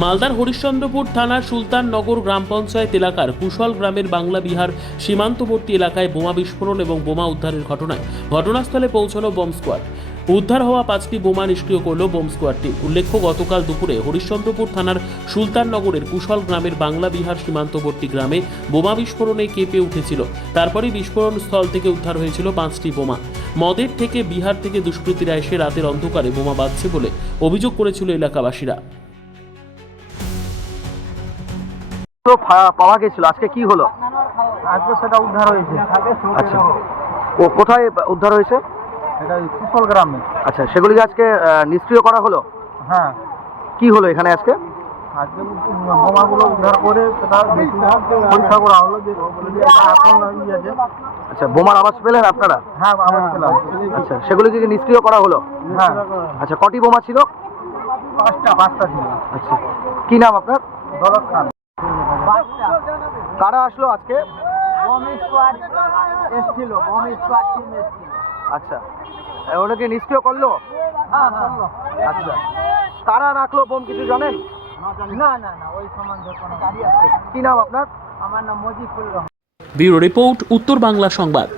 মালদার হরিশ্চন্দ্রপুর থানার সুলতাননগর গ্রাম পঞ্চায়েত এলাকার কুশল গ্রামের বাংলা বিহার সীমান্তবর্তী এলাকায় বোমা বিস্ফোরণ এবং বোমা উদ্ধারের ঘটনায় ঘটনাস্থলে পৌঁছানো বোম স্কোয়াড। উদ্ধার হওয়া 5টি বোমা নিষ্ক্রিয় করল বোম স্কোয়াডটি। উল্লেখ্য, গতকাল দুপুরে হরিশ্চন্দ্রপুর থানার সুলতাননগরের কুশল গ্রামের বাংলা বিহার সীমান্তবর্তী গ্রামে বোমা বিস্ফোরণে কেঁপে উঠেছিল। তারপরই বিস্ফোরণ স্থল থেকে উদ্ধার হয়েছিল 5টি বোমা। মদের থেকে বিহার থেকে দুষ্কৃতীরা এসে রাতের অন্ধকারে বোমা বাঁধছে বলে অভিযোগ করেছিল এলাকাবাসীরা। পাওয়া গেছিল, আজকে কি হলো? আজকে সেটা উদ্ধার হয়েছে। আচ্ছা, ও কোথায় উদ্ধার হয়েছে? এটা কুশল গ্রামে। আচ্ছা, সেগুলিকে আজকে নিষ্ক্রিয় করা হলো? হ্যাঁ। কি হলো এখানে আজকে? আজকে বোমাগুলো উদ্ধার করে সেটা পরীক্ষা করা হলো যে এখন আছে। আচ্ছা, বোমার আওয়াজ পেলেন আপনারা? হ্যাঁ, আওয়াজ পেলাম। আচ্ছা, সেগুলিকে কি নিষ্ক্রিয় করা হলো? হ্যাঁ। আচ্ছা, কটি বোমা ছিল? পাঁচটা ছিল। আচ্ছা, কি নাম আপনার? দৌলত খান। কারা আসলো আজকে? এসছিল, টিম এসছিল। আচ্ছা, ওটাকে নিষ্ক্রিয় করলো? হ্যাঁ। আচ্ছা, কারা রাখলো বোম কিছু জানেন? না, ওই সম্বন্ধে কোনো গাড়ি আছে। কি নাম আপনার? আমার নাম মজিবুর রহমান। ব্যুরো রিপোর্ট, উত্তর বাংলা সংবাদ।